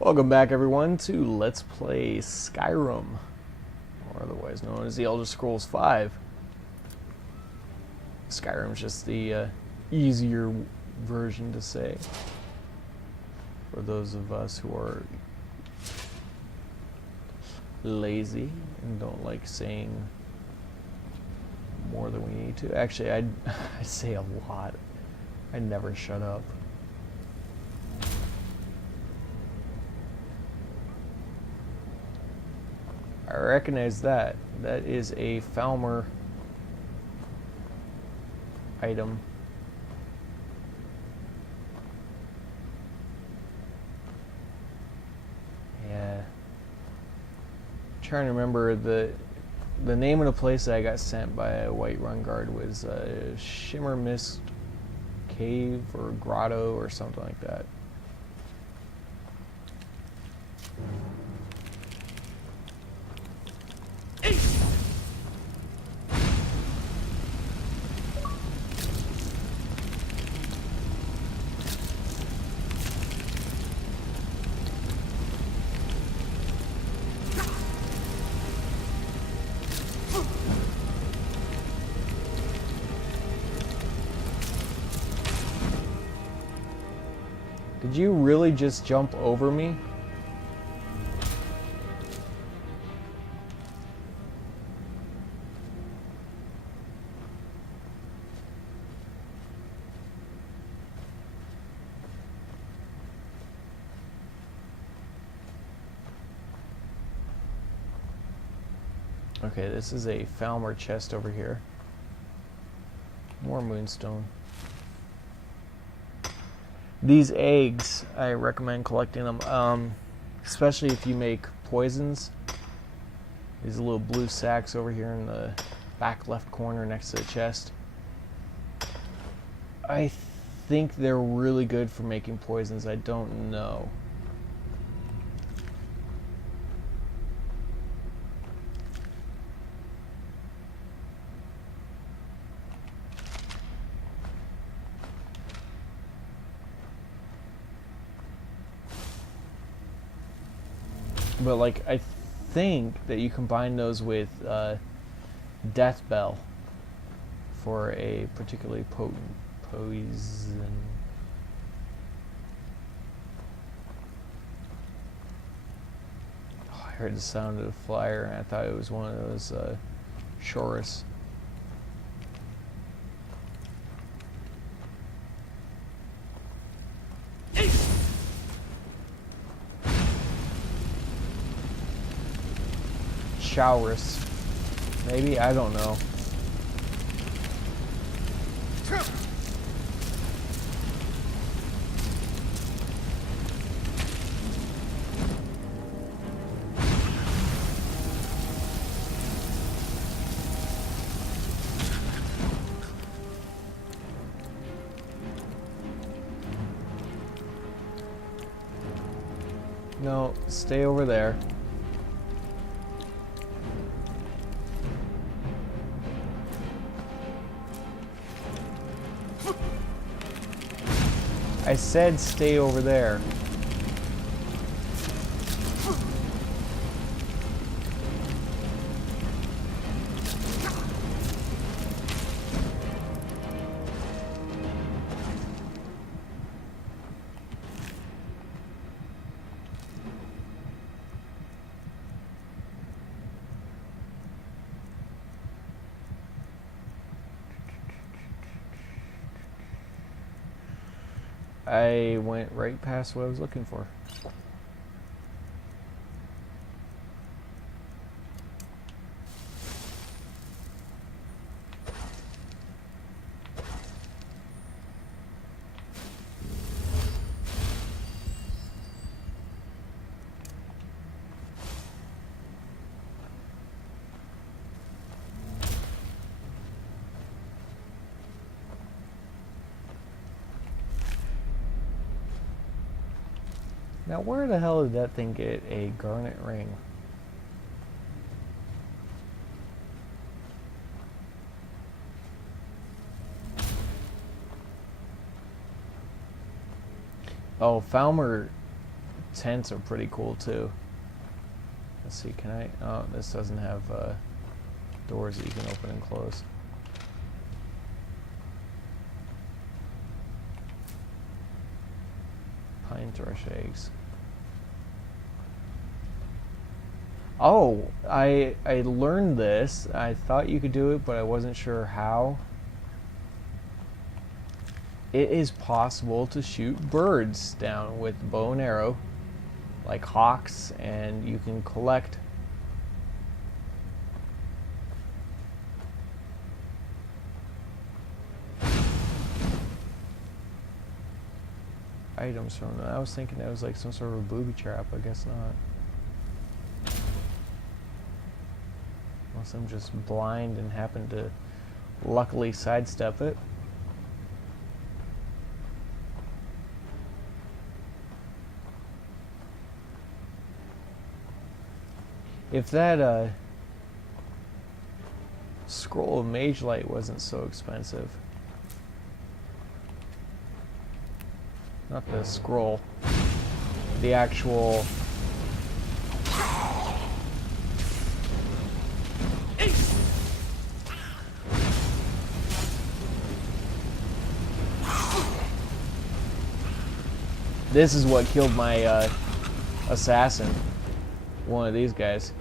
Welcome back, everyone, to Let's Play Skyrim, or otherwise known as the Elder Scrolls V. Skyrim's just the easier version to say for those of us who are lazy and don't like saying more than we need to. Actually, I say a lot. I never shut up. I recognize that. That is a Falmer item. Yeah. I'm trying to remember the name of the place that I got sent by a Whiterun guard was Shimmer Mist Cave or Grotto or something like that. Did you really just jump over me? Okay, this is a Falmer chest over here. More moonstone. These eggs, I recommend collecting them, especially if you make poisons. These little blue sacks over here in the back left corner next to the chest. I think they're really good for making poisons. I don't know. But like, I think that you combine those with Death Bell for a particularly potent poison. Oh, I heard the sound of the flyer and I thought it was one of those Shorus. Showers. Maybe? I don't know. No, stay over there. I said stay over there. I went right past what I was looking for. Now, where the hell did that thing get a garnet ring? Oh, Falmer tents are pretty cool too. Let's see, can I? Oh, this doesn't have doors that you can open and close. Pine thrush eggs. Oh, I learned this. I thought you could do it, but I wasn't sure how. It is possible to shoot birds down with bow and arrow, like hawks, and you can collect items from them. I was thinking that was like some sort of a booby trap. I guess not. Unless I'm just blind and happen to luckily sidestep it. If that scroll of mage light wasn't so expensive. Not the scroll. The actual... This is what killed my assassin. One of these guys.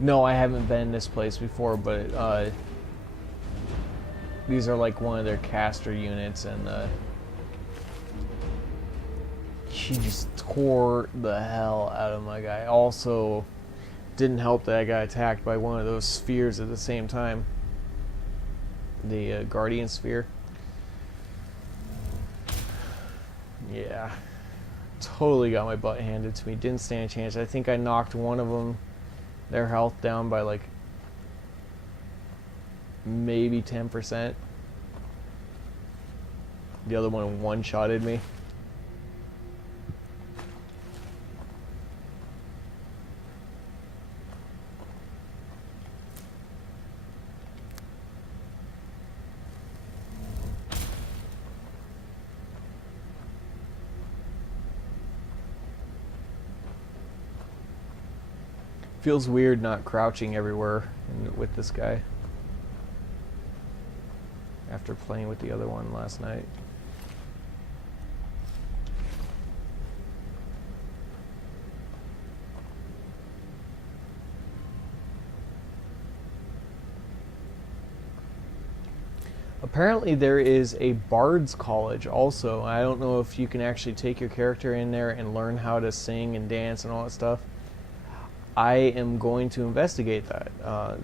No, I haven't been in this place before, but these are like one of their caster units, and she just tore the hell out of my guy. Also, didn't help that I got attacked by one of those spheres at the same time. The Guardian Sphere. Yeah. Totally got my butt handed to me. Didn't stand a chance. I think I knocked one of them, their health down by like maybe 10%. The other one one-shotted me. Feels weird not crouching everywhere with this guy after playing with the other one last night. Apparently there is a Bard's College also. I don't know if you can actually take your character in there and learn how to sing and dance and all that stuff. I am going to investigate that.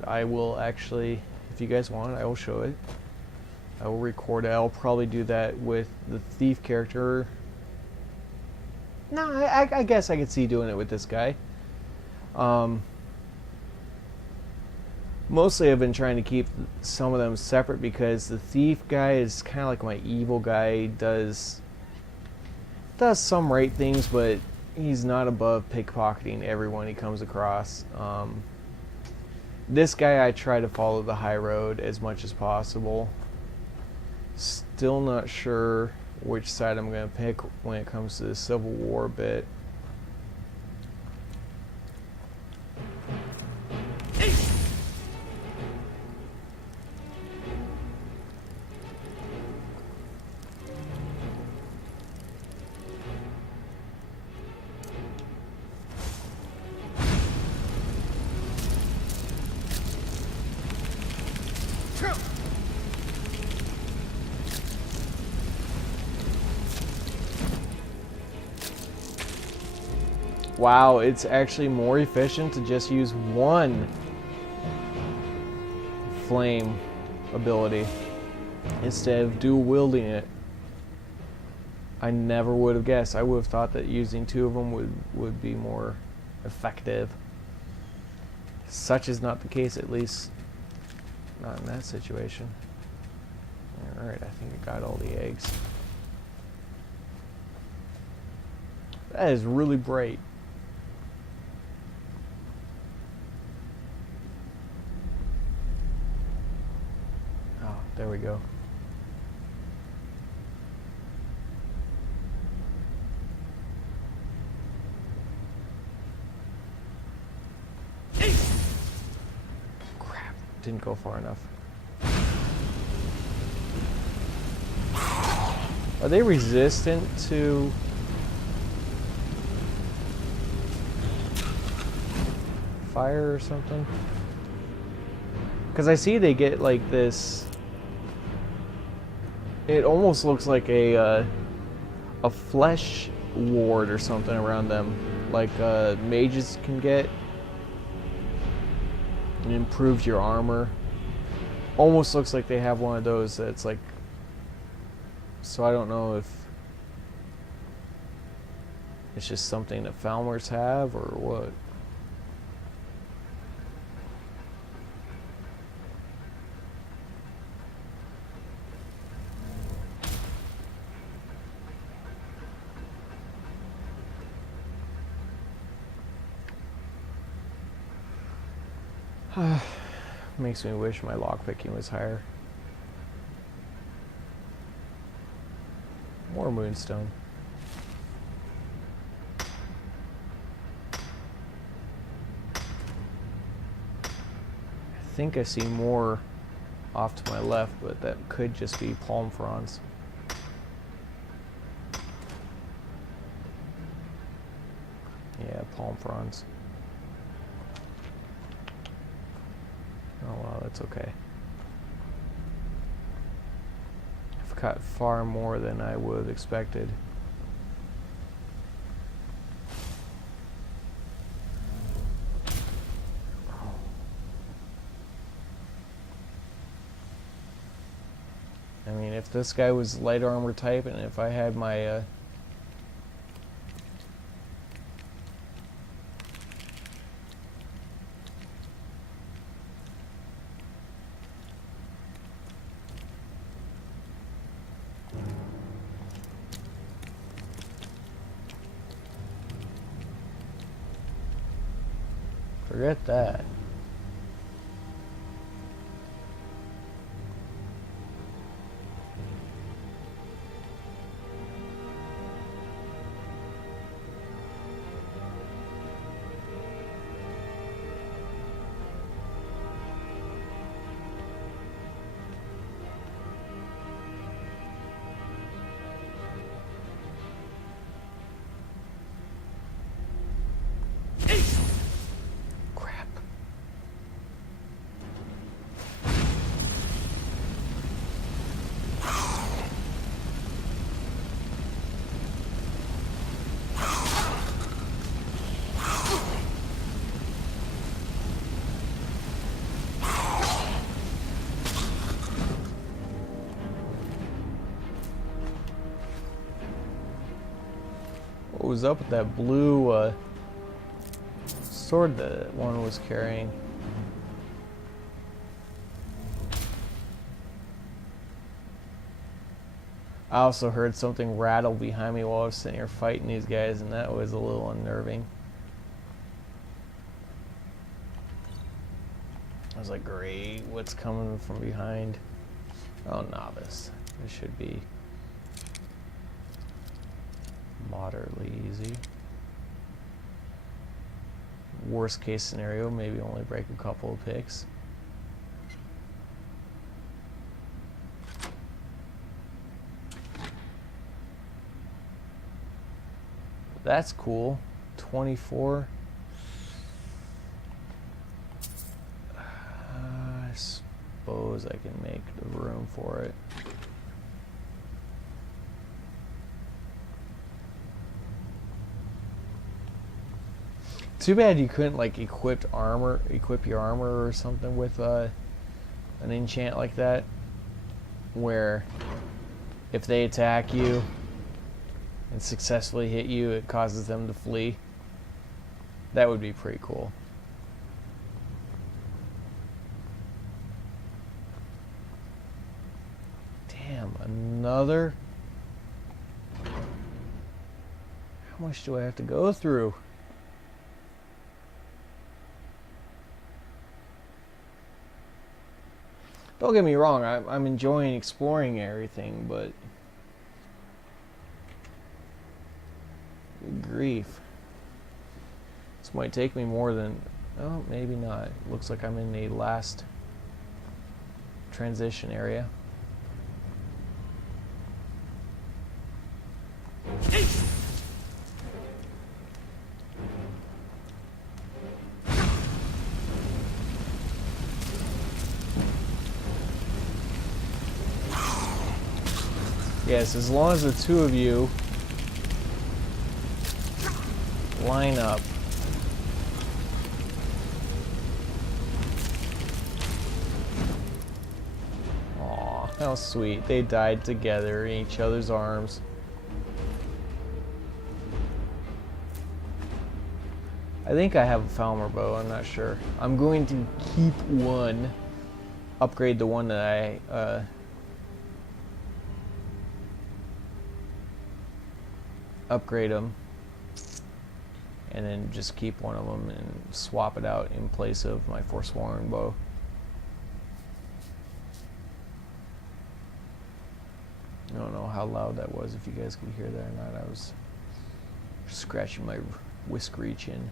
I will actually, if you guys want, I will show it. I will record it. I'll probably do that with the thief character. No, I guess I could see doing it with this guy. Mostly I've been trying to keep some of them separate because the thief guy is kind of like my evil guy. He does some right things, but he's not above pickpocketing everyone he comes across. This guy, I try to follow the high road as much as possible. Still not sure which side I'm going to pick when it comes to the Civil War bit. Wow, it's actually more efficient to just use one flame ability instead of dual wielding it. I never would have guessed. I would have thought that using two of them would be more effective. Such is not the case, at least not in that situation. Alright, I think I got all the eggs. That is really bright. There we go. didn't go far enough. Are they resistant to fire or something? Because I see they get like this. It almost looks like a flesh ward or something around them, like mages can get. It improves your armor. Almost looks like they have one of those that's like. So I don't know if it's just something that Falmers have or what. Makes me wish my lockpicking was higher. More moonstone. I think I see more off to my left, but that could just be palm fronds. Yeah, palm fronds. Oh well, that's okay. I've cut far more than I would have expected. I mean, if this guy was light armor type, and if I had my forget that. What was up with that blue sword that one was carrying? I also heard something rattle behind me while I was sitting here fighting these guys, and that was a little unnerving. I was like, great, what's coming from behind? Oh, novice. This should be moderately easy. Worst case scenario, maybe only break a couple of picks. That's cool. 24. I suppose I can make the room for it. Too bad you couldn't like equip your armor or something with an enchant like that, where if they attack you and successfully hit you, it causes them to flee. That would be pretty cool. Damn, another? How much do I have to go through? Don't get me wrong, I'm enjoying exploring everything, but good grief. This might take me more than, oh, maybe not. Looks like I'm in the last transition area. Yes, as long as the two of you line up. Aw, how sweet. They died together in each other's arms. I think I have a Falmer bow, I'm not sure. I'm going to keep one, upgrade the one that I upgrade them, and then just keep one of them and swap it out in place of my Forsworn bow. I don't know how loud that was, if you guys could hear that or not. I was scratching my whiskery chin.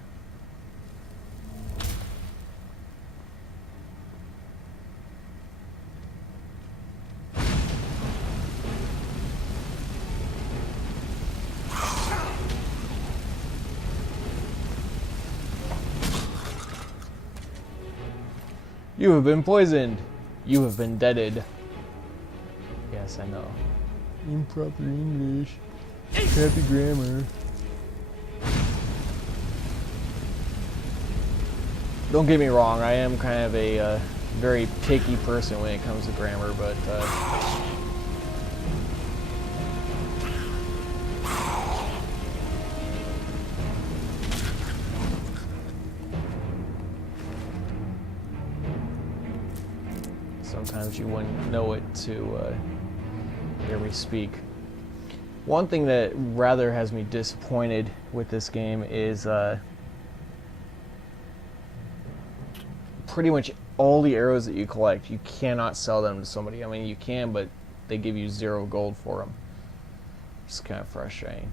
You have been poisoned. You have been deaded. Yes, I know. Improper English. Crappy grammar. Don't get me wrong, I am kind of a very picky person when it comes to grammar, but sometimes you wouldn't know it to hear me speak. One thing that rather has me disappointed with this game is pretty much all the arrows that you collect, you cannot sell them to somebody. I mean, you can, but they give you 0 gold for them. It's kind of frustrating.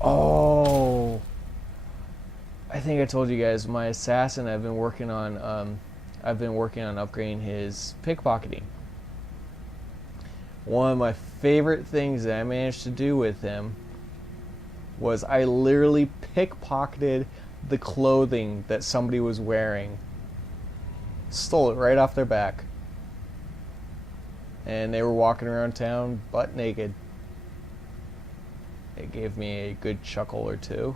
Oh, I think I told you guys, my assassin, I've been working on upgrading his pickpocketing. One of my favorite things that I managed to do with him was I literally pickpocketed the clothing that somebody was wearing. Stole it right off their back. And they were walking around town butt naked. It gave me a good chuckle or two.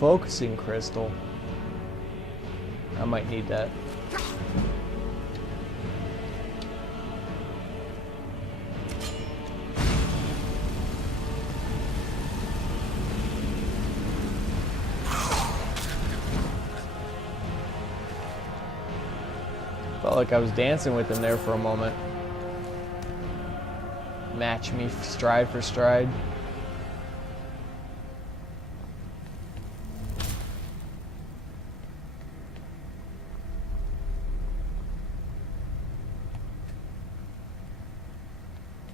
Focusing crystal. I might need that. Felt like I was dancing with him there for a moment. Match me stride for stride.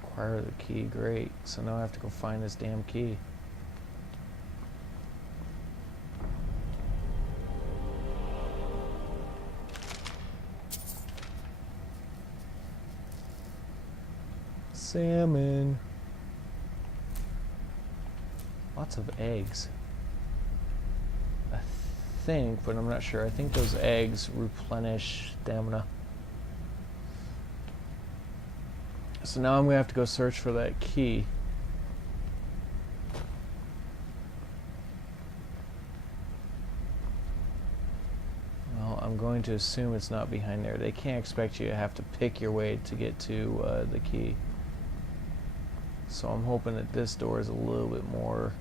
Acquire the key, great. So now I have to go find this damn key. Salmon. Lots of eggs. I think, but I'm not sure. I think those eggs replenish stamina. So now I'm going to have to go search for that key. Well, I'm going to assume it's not behind there. They can't expect you to have to pick your way to get to the key. So I'm hoping that this door is a little bit more.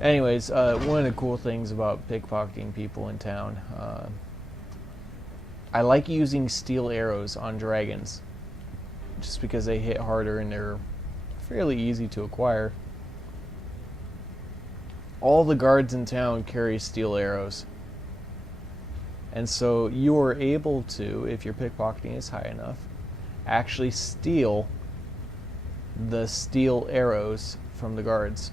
Anyways, one of the cool things about pickpocketing people in town, I like using steel arrows on dragons, just because they hit harder and they're fairly easy to acquire. All the guards in town carry steel arrows, and so you are able to, if your pickpocketing is high enough, actually steal the steel arrows from the guards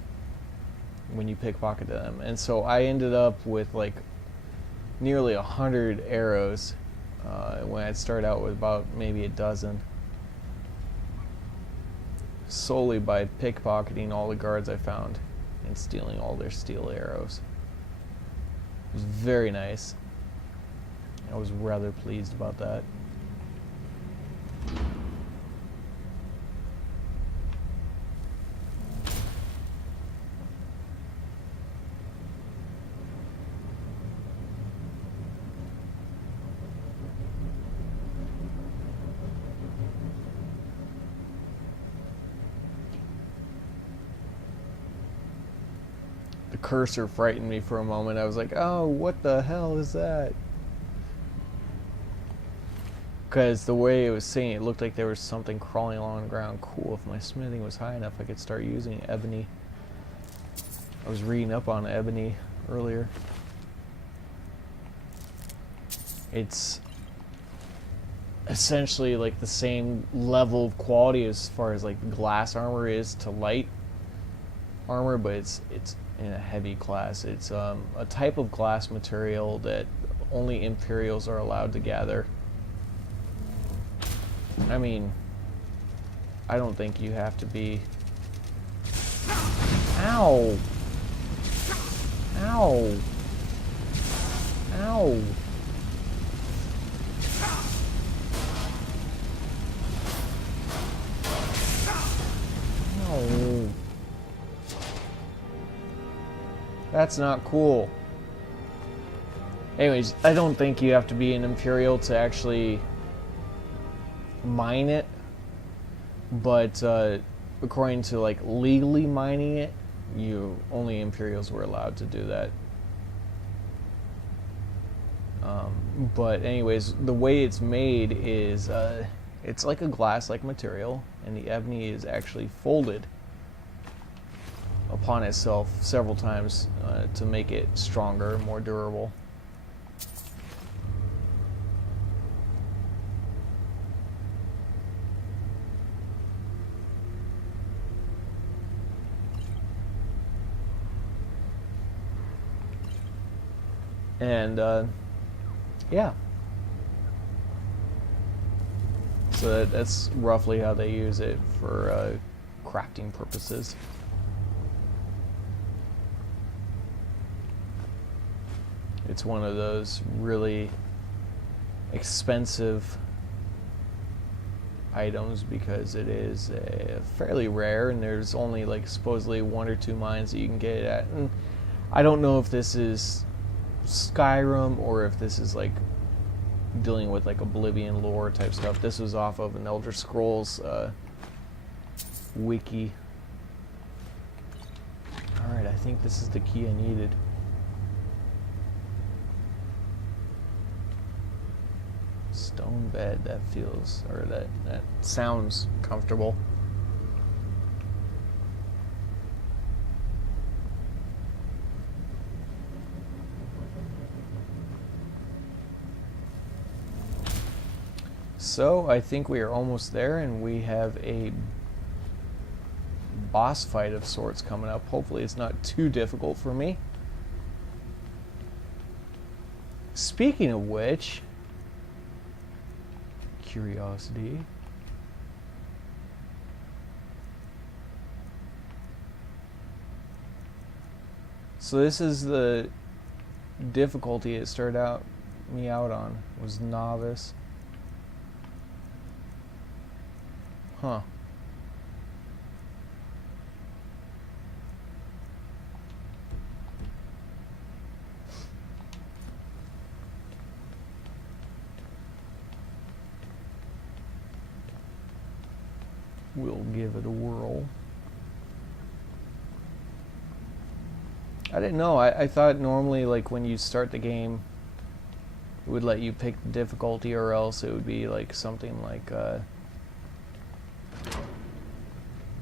when you pickpocket them. And so I ended up with like nearly 100 arrows when I'd start out with about maybe a dozen, solely by pickpocketing all the guards I found and stealing all their steel arrows. It was very nice. I was rather pleased about that. The cursor frightened me for a moment. I was like, oh, what the hell is that? Because the way it was saying, it looked like there was something crawling along the ground. Cool, if my smithing was high enough, I could start using ebony. I was reading up on ebony earlier. It's essentially like the same level of quality as far as like glass armor is to light armor, but it's in a heavy class. It's a type of glass material that only Imperials are allowed to gather. I mean, I don't think you have to be... Ow! Ow! Ow! No. That's not cool. Anyways, I don't think you have to be an Imperial to actually mine it, but according to like legally mining it, only Imperials were allowed to do that. But anyways, the way it's made is it's like a glass-like material, and the ebony is actually folded upon itself several times to make it stronger, more durable. And yeah, so that's roughly how they use it for crafting purposes. It's one of those really expensive items because it is fairly rare, and there's only like supposedly 1 or 2 mines that you can get it at. And I don't know if this is Skyrim or if this is like dealing with like Oblivion lore type stuff. This was off of an Elder Scrolls wiki. Alright, I think this is the key I needed. Stone bed, that feels, or that sounds comfortable. So I think we are almost there, and we have a boss fight of sorts coming up. Hopefully it's not too difficult for me. Speaking of which, curiosity. So this is the difficulty it started out me out on was novice. Huh. We'll give it a whirl. I didn't know. I thought normally, like, when you start the game, it would let you pick the difficulty, or else it would be like something like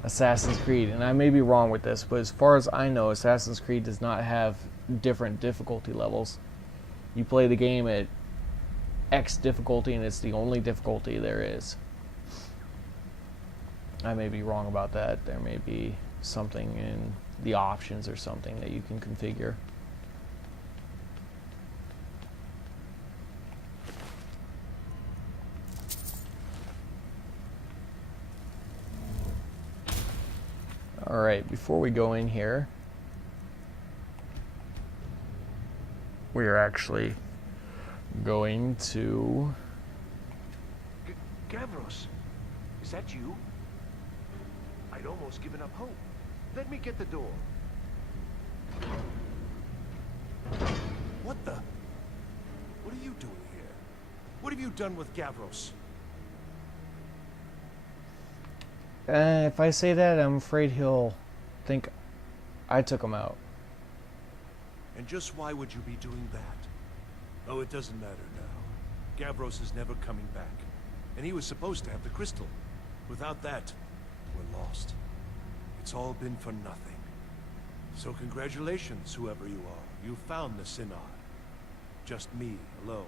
Assassin's Creed. And I may be wrong with this, but as far as I know, Assassin's Creed does not have different difficulty levels. You play the game at X difficulty, and it's the only difficulty there is. I may be wrong about that. There may be something in the options or something that you can configure. Alright, before we go in here, we are actually going to... Gavros, is that you? I'd almost given up hope. Let me get the door. What the? What are you doing here? What have you done with Gavros? If I say that, I'm afraid he'll think I took him out. And just why would you be doing that? Oh, it doesn't matter now. Gavros is never coming back. And he was supposed to have the crystal. Without that, we're lost. It's all been for nothing. So congratulations, whoever you are. You found the Synod. Just me, alone.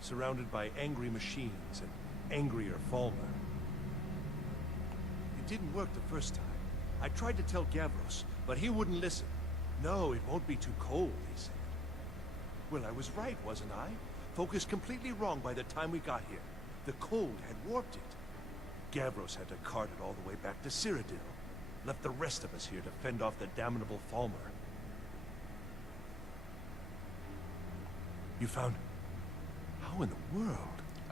Surrounded by angry machines and angrier Falmer. It didn't work the first time. I tried to tell Gavros, but he wouldn't listen. No, it won't be too cold, he said. Well, I was right, wasn't I? Focused completely wrong by the time we got here. The cold had warped it. Gavros had to cart it all the way back to Cyrodiil. Left the rest of us here to fend off the damnable Falmer. You found... How in the world?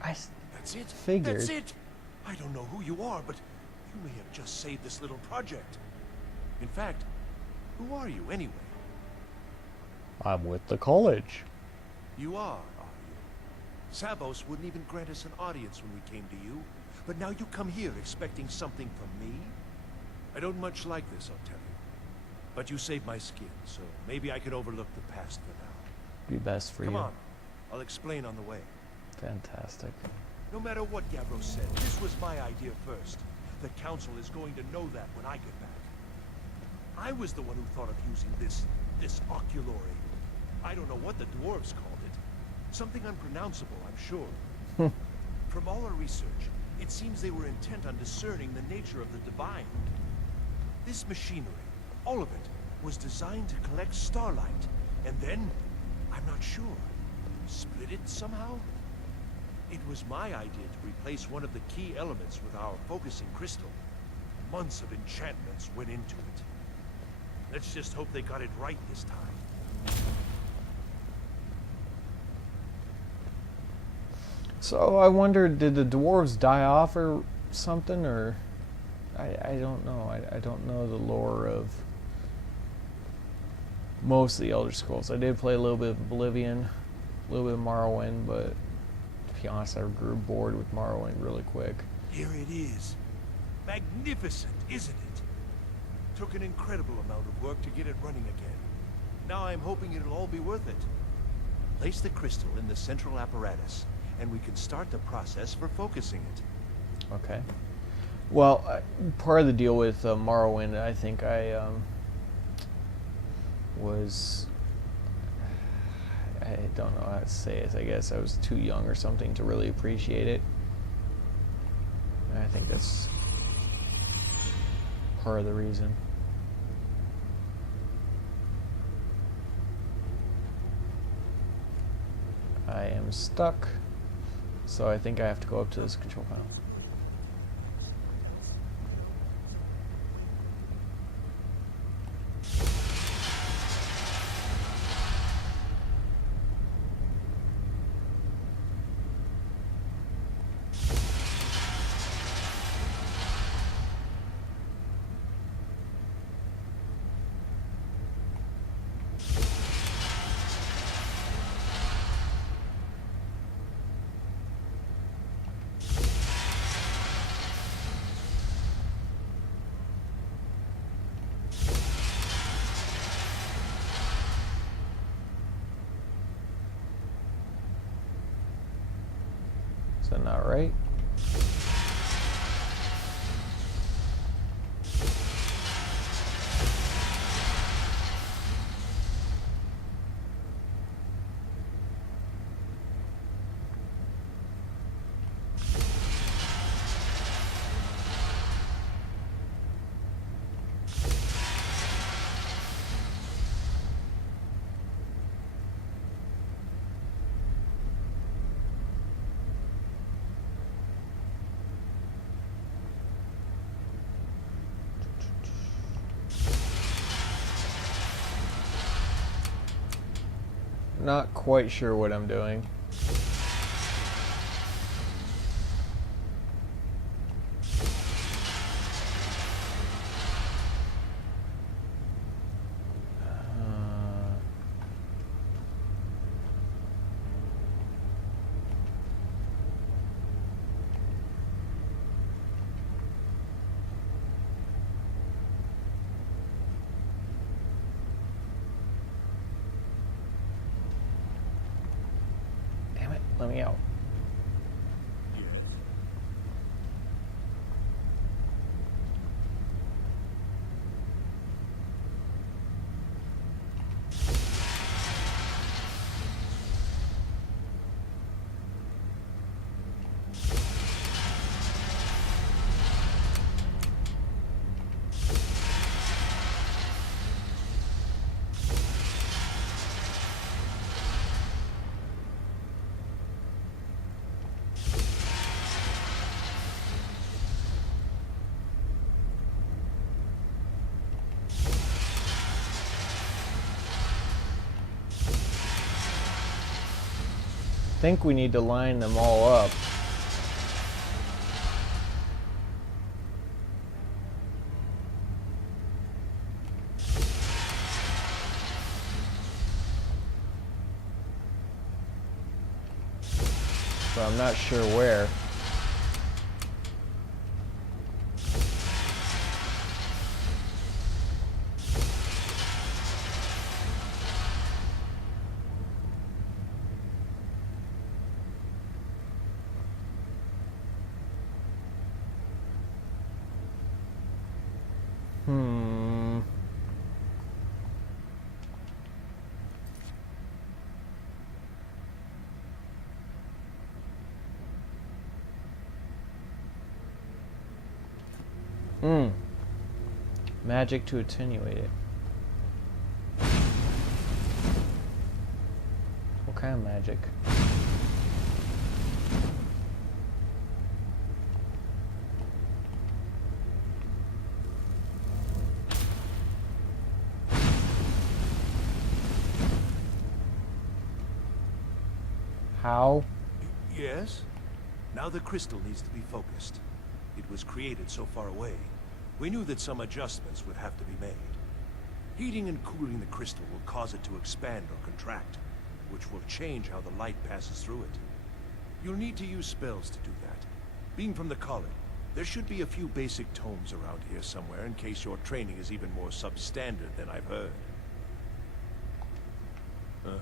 That's it? Figured. That's it! I don't know who you are, but you may have just saved this little project. In fact, who are you anyway? I'm with the college. You are you? Savos wouldn't even grant us an audience when we came to you. But now you come here expecting something from me? I don't much like this, I'll tell you. But you saved my skin, so maybe I can overlook the past for now. Be best for you. Come on, I'll explain on the way. Fantastic. No matter what Gavros said, this was my idea first. The Council is going to know that when I get back. I was the one who thought of using this oculory. I don't know what the dwarves called it. Something unpronounceable, I'm sure. From all our research, it seems they were intent on discerning the nature of the divine. This machinery, all of it, was designed to collect starlight, and then, I'm not sure, split it somehow? It was my idea to replace one of the key elements with our focusing crystal. Months of enchantments went into it. Let's just hope they got it right this time. So I wonder, did the dwarves die off or something, or I don't know. I don't know the lore of most of the Elder Scrolls. I did play a little bit of Oblivion, a little bit of Morrowind, but to be honest, I grew bored with Morrowind really quick. Here it is. Magnificent, isn't it? Took an incredible amount of work to get it running again. Now I'm hoping it'll all be worth it. Place the crystal in the central apparatus, and we can start the process for focusing it. Okay. Well, part of the deal with Morrowind, I think I don't know how to say it. I guess I was too young or something to really appreciate it. And I think that's part of the reason. I am stuck, so I think I have to go up to this control panel. something not right. Not quite sure what I'm doing. Let me out. Yes. I think we need to line them all up. But I'm not sure where. Magic to attenuate it. What kind of magic? How? Yes? Now the crystal needs to be focused. It was created so far away. We knew that some adjustments would have to be made. Heating and cooling the crystal will cause it to expand or contract, which will change how the light passes through it. You'll need to use spells to do that. Being from the college, there should be a few basic tomes around here somewhere in case your training is even more substandard than I've heard. Uh-huh.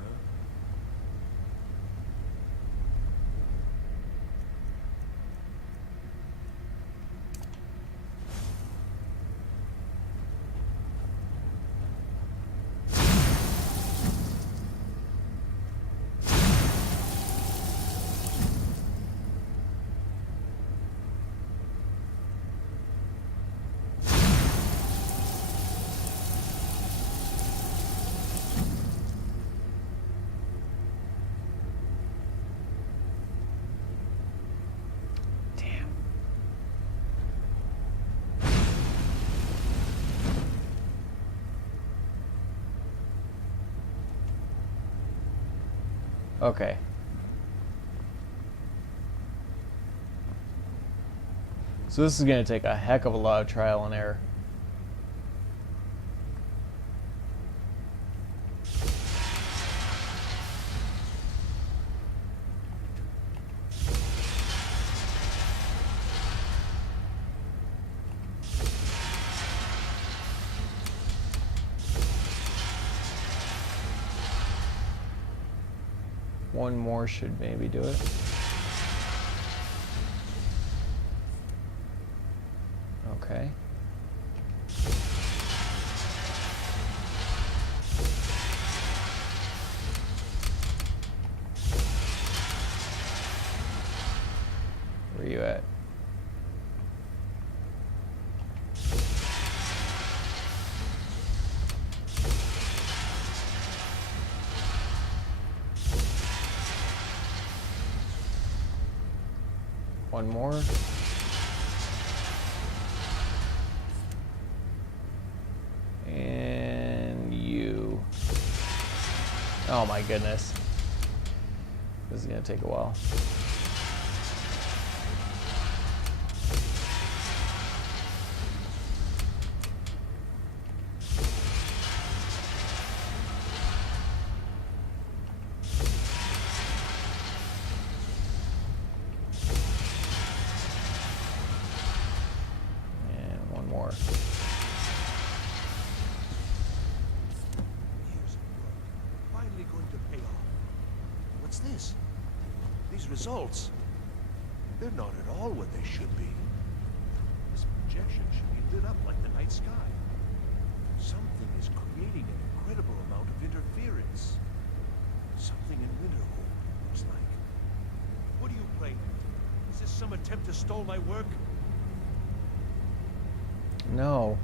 Okay. So this is going to take a heck of a lot of trial and error. One more should maybe do it. one more. And you. Oh my goodness. This is gonna take a while. And one more. Years of work, finally going to pay off. What's this? These results, they're not at all what they should be. This projection should be lit up like the night sky. Something is creating an incredible amount of interference. Something in Winterhold, looks like. What are you playing at? Is this some attempt to stall my work? No.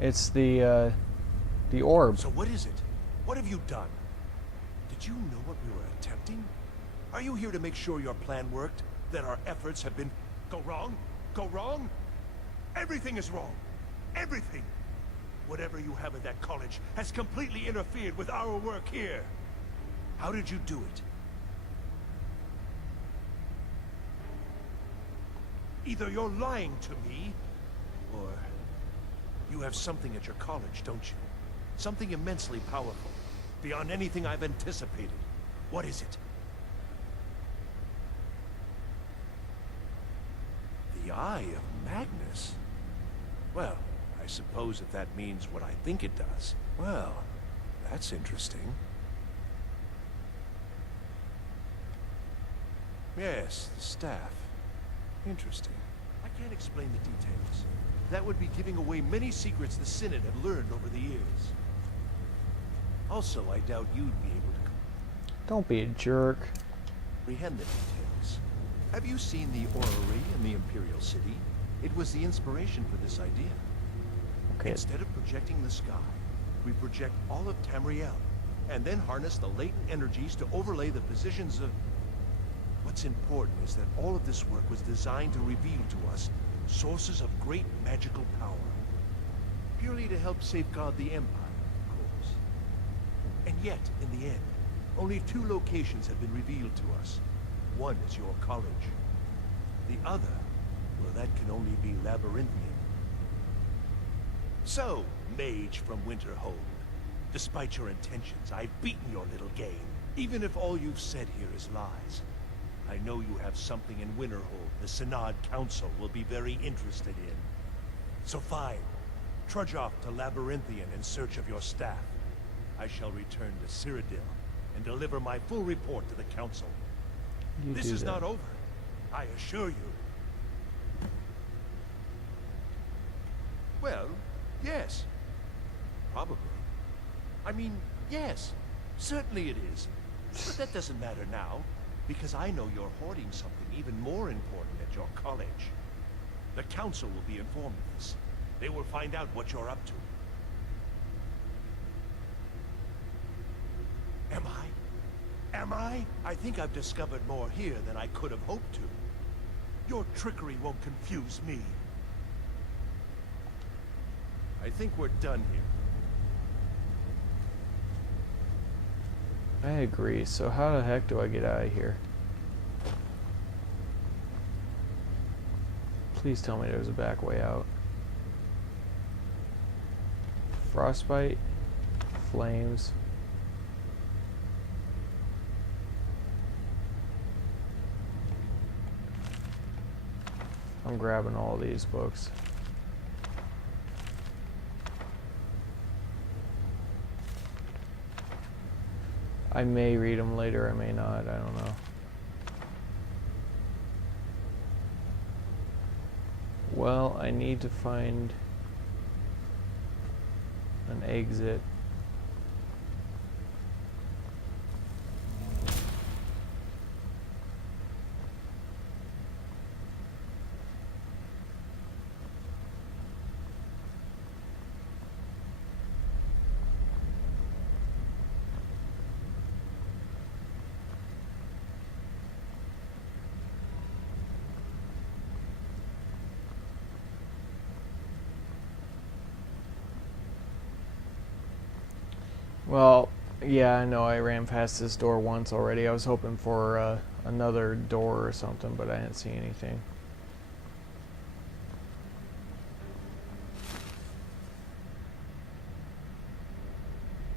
It's the orb. So what is it? What have you done? Did you know what we were attempting? Are you here to make sure your plan worked? That our efforts have been... Go wrong? Go wrong? Everything is wrong. Everything. Whatever you have at that college has completely interfered with our work here. How did you do it? Either you're lying to me, or you have something at your college, don't you? Something immensely powerful, beyond anything I've anticipated. What is it? The Eye of Magnus? Well, I suppose if that means what I think it does. Well, that's interesting. Yes, the staff. Interesting. I can't explain the details. That would be giving away many secrets the Synod have learned over the years. Also, I doubt you'd be able to Don't be a jerk. comprehend the details. Have you seen the orrery in the Imperial City? It was the inspiration for this idea. Okay. Instead of projecting the sky, we project all of Tamriel, and then harness the latent energies to overlay the positions of... What's important is that all of this work was designed to reveal to us sources of great magical power. Purely to help safeguard the Empire, of course. And yet, in the end, only 2 locations have been revealed to us. One is your college. The other, well, that can only be Labyrinthian. So, mage from Winterhold, despite your intentions, I've beaten your little game. Even if all you've said here is lies. I know you have something in Winterhold the Synod Council will be very interested in. So fine. Trudge off to Labyrinthian in search of your staff. I shall return to Cyrodiil and deliver my full report to the Council. This is not over, I assure you. Well, yes. Probably. I mean, yes. Certainly it is. But that doesn't matter now, because I know you're hoarding something even more important at your college. The Council will be informed of this. They will find out what you're up to. Am I? Am I? I think I've discovered more here than I could have hoped to. Your trickery won't confuse me. I think we're done here. I agree. So how the heck do I get out of here? Please tell me there's a back way out. Frostbite, flames. I'm grabbing all these books. I may read them later, I may not, I don't know. Well, I need to find an exit. Well, yeah, I know I ran past this door once already. I was hoping for another door or something, but I didn't see anything.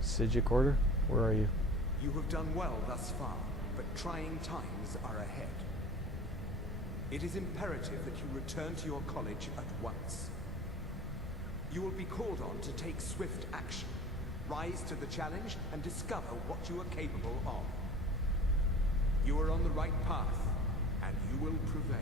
Sigic Order? Where are you? You have done well thus far, but trying times are ahead. It is imperative that you return to your college at once. You will be called on to take swift action, rise to the challenge, and discover what you are capable of. You are on the right path, and you will prevail.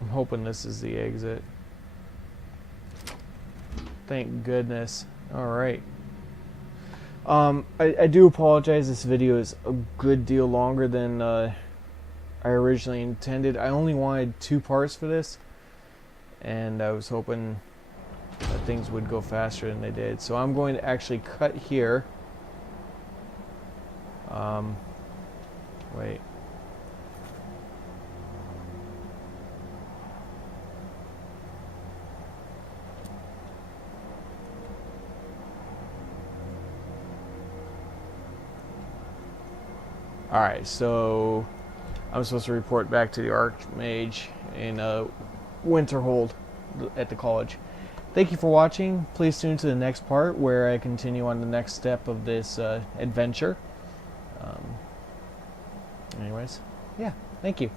I'm hoping this is the exit. Thank goodness. Alright. I do apologize, this video is a good deal longer than I originally intended. I only wanted 2 parts for this, and I was hoping that things would go faster than they did. So I'm going to actually cut here. Wait. Alright, so I'm supposed to report back to the Archmage in Winterhold at the college. Thank you for watching. Please tune to the next part where I continue on the next step of this adventure. Anyways, yeah, thank you.